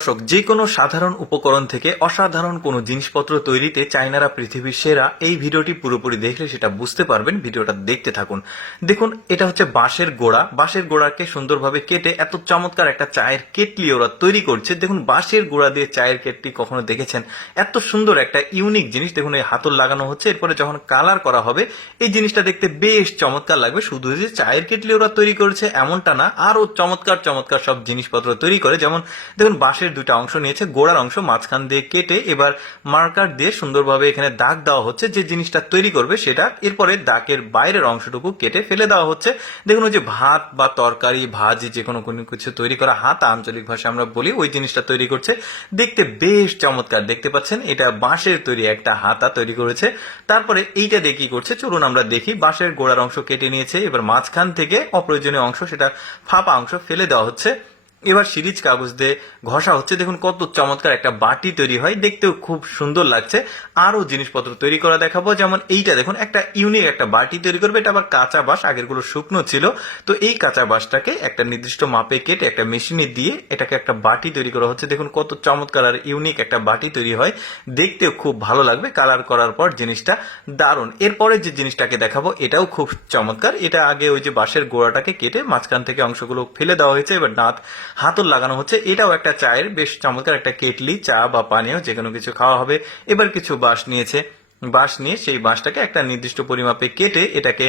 দর্শক, যে কোনো সাধারণ উপকরণ থেকে অসাধারণ কোনো জিনিসপত্র তৈরিতে চাইনারা পৃথিবীর সেরা। এই ভিডিওটি পুরোপুরি দেখলে সেটা বুঝতে পারবেন। ভিডিওটা দেখতে থাকুন। দেখুন, এটা হচ্ছে বাঁশের গোড়া। বাঁশের গোড়াকে সুন্দরভাবে কেটে এত চমৎকার একটা চায়ের কেটলি ওরা তৈরি করছে। দেখুন, বাঁশের গোড়া দিয়ে চায়ের কেটলি কখনো দেখেছেন? এত সুন্দর একটা ইউনিক জিনিস। দেখুন, এই হাতল লাগানো হচ্ছে, এরপরে যখন কালার করা হবে এই জিনিসটা দেখতে বেশ চমৎকার লাগবে। শুধু যে চায়ের কেটলি ওরা তৈরি করেছে এমনটা না, আরো চমৎকার চমৎকার সব জিনিসপত্র তৈরি করে। যেমন দেখুন, বাঁশের দুটো অংশ নিয়েছে, গোড়ার অংশ মাঝখান দিয়ে কেটে এবার মার্কার দিয়ে সুন্দরভাবে এখানে দাগ দেওয়া হচ্ছে যে জিনিসটা তৈরি করবে সেটা। এরপরে দাগের বাইরের অংশটুকু কেটে ফেলে দেওয়া হচ্ছে। দেখুন, ওই যে ভাত বা তরকারি ভাজি যে কোনো কোনো কিছু তৈরি করা হাতা আঞ্চলিক ভাষায় আমরা বলি, ওই জিনিসটা তৈরি করছে। দেখতে বেশ চমৎকার। দেখতে পাচ্ছেন, এটা বাঁশের তৈরি একটা হাতা তৈরি করেছে। তারপরে এইটা দিয়ে কি করছে চলুন আমরা দেখি। বাঁশের গোড়ার অংশ কেটে নিয়েছে, এবার মাঝখান থেকে অপ্রয়োজনীয় অংশ, সেটা ফাঁপা অংশ ফেলে দেওয়া হচ্ছে। এবার সিরিজ কাগজ দিয়ে ঘষা হচ্ছে। দেখুন কত চমৎকার একটা বাটি তৈরি হয়, দেখতেও খুব সুন্দর লাগছে। আরো জিনিসপত্র তৈরি করা দেখাবো। যেমন এইটা দেখুন, একটা ইউনিক একটা বাটি তৈরি করবে। এটা আবার কাঁচা বাঁশ, আগেরগুলো শুকনো ছিল। তো এই কাঁচা বাঁশটাকে একটা নির্দিষ্ট মাপে কেটে একটা মেশিনে দিয়ে এটাকে একটা বাটি তৈরি করা হচ্ছে। দেখুন কত চমৎকার আর ইউনিক একটা বাটি তৈরি হয়, দেখতেও খুব ভালো লাগবে। কালার করার পর জিনিসটা দারুণ। এরপরে যে জিনিসটাকে দেখাবো এটাও খুব চমৎকার। এটা আগে ওই যে বাঁশের গোড়াটাকে কেটে মাঝখান থেকে অংশগুলো ফেলে দেওয়া হয়েছে, এবার দাঁত হাতল লাগানো হচ্ছে। এটাও একটা চায়ের বেশ চমৎকার একটা কেটলি, চা বা পানীয় যে কোনো কিছু খাওয়া হবে। এবার কিছু বাঁশ নিয়েছে, বাঁশ নিয়ে সেই বাঁশটাকে একটা নির্দিষ্ট পরিমাপে কেটে এটাকে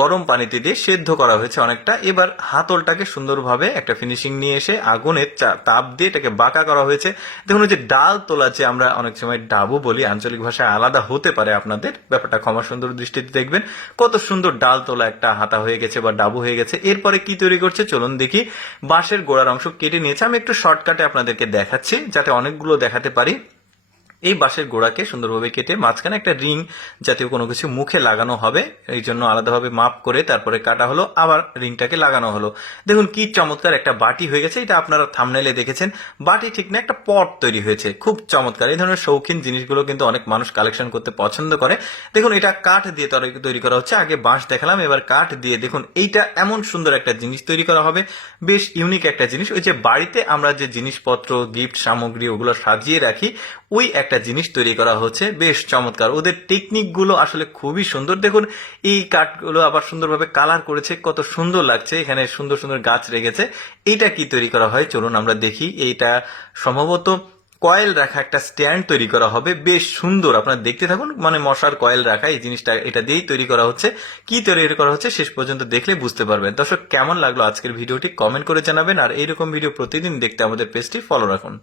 গরম পানিতে দিয়ে সেদ্ধ করা হয়েছে অনেকটা। এবার হাতলটাকে সুন্দরভাবে একটা ফিনিশিং নিয়ে এসে আগুনের তাপ দিয়ে এটাকে বাঁকা করা হয়েছে। দেখুন, যে ডাল তোলা, যে আমরা অনেক সময় ডাবু বলি, আঞ্চলিক ভাষায় আলাদা হতে পারে আপনাদের, ব্যাপারটা ক্ষমা সুন্দর দৃষ্টিতে দেখবেন। কত সুন্দর ডাল তোলা একটা হাতা হয়ে গেছে বা ডাবু হয়ে গেছে। এরপরে কি তৈরি করছে চলুন দেখি। বাঁশের গোড়ার অংশ কেটে নিয়েছে, আমি একটু শর্টকাটে আপনাদেরকে দেখাচ্ছি যাতে অনেকগুলো দেখাতে পারি। এই বাঁশের গোড়াকে সুন্দরভাবে কেটে মাঝখানে একটা রিং জাতীয় কোনো কিছু মুখে লাগানো হবে, এই জন্য আলাদাভাবে মাপ করে তারপরে কাটা হলো, আবার রিংটাকে লাগানো হলো। দেখুন কি চমৎকার একটা বাটি হয়ে গেছে। এটা আপনারা থাম্বনেইলে দেখেছেন। বাটি ঠিক না, একটা পট তৈরি হয়েছে, খুব চমৎকার। এই ধরনের শৌখিন জিনিসগুলো কিন্তু অনেক মানুষ কালেকশন করতে পছন্দ করে। দেখুন, এটা কাঠ দিয়ে তৈরি করা হচ্ছে। আগে বাঁশ দেখালাম, এবার কাঠ দিয়ে। দেখুন, এইটা এমন সুন্দর একটা জিনিস তৈরি করা হবে, বেশ ইউনিক একটা জিনিস। ওই যে বাড়িতে আমরা যে জিনিসপত্র গিফট সামগ্রী ওগুলো সাজিয়ে রাখি, ওই একটা জিনিস তৈরি করা হচ্ছে, বেশ চমৎকার। ওদের টেকনিক গুলো আসলে খুবই সুন্দর। দেখুন, এই কাঠগুলো আবার সুন্দরভাবে কালার করেছে, কত সুন্দর লাগছে। এখানে সুন্দর সুন্দর গাছ রেখেছে। এইটা কি তৈরি করা হয় চলুন আমরা দেখি। এইটা সম্ভবত কয়েল রাখা একটা স্ট্যান্ড তৈরি করা হবে, বেশ সুন্দর। আপনারা দেখতে থাকুন। মানে মশার কয়েল রাখা এই জিনিসটা, এটা দিয়েই তৈরি করা হচ্ছে। কি তৈরি করা হচ্ছে শেষ পর্যন্ত দেখলে বুঝতে পারবেন। দর্শক, কেমন লাগলো আজকের ভিডিওটি কমেন্ট করে জানাবেন। আর এইরকম ভিডিও প্রতিদিন দেখতে আমাদের পেজটি ফলো রাখুন।